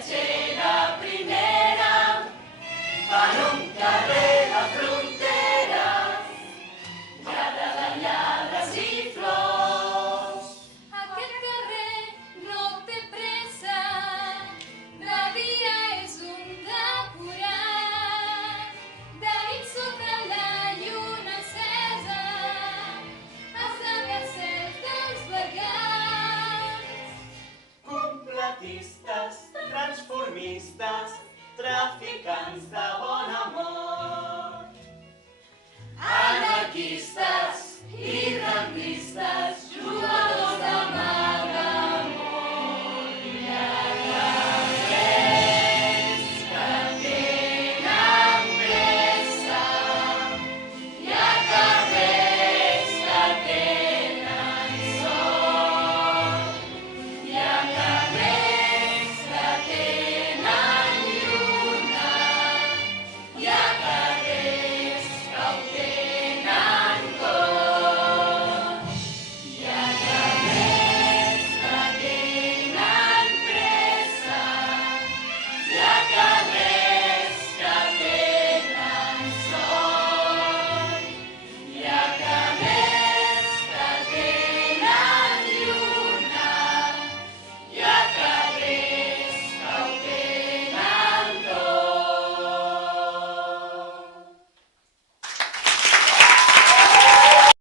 viatgera primera, per un carrer de fronteres, hi ha de ballades i flors. Aquest carrer no té pressa, de dia és un decorat. De nit sota la lluna encesa, esdevé el cel dels bergants. Completistes, transformistes, traficants de bon amor. Anarquistes,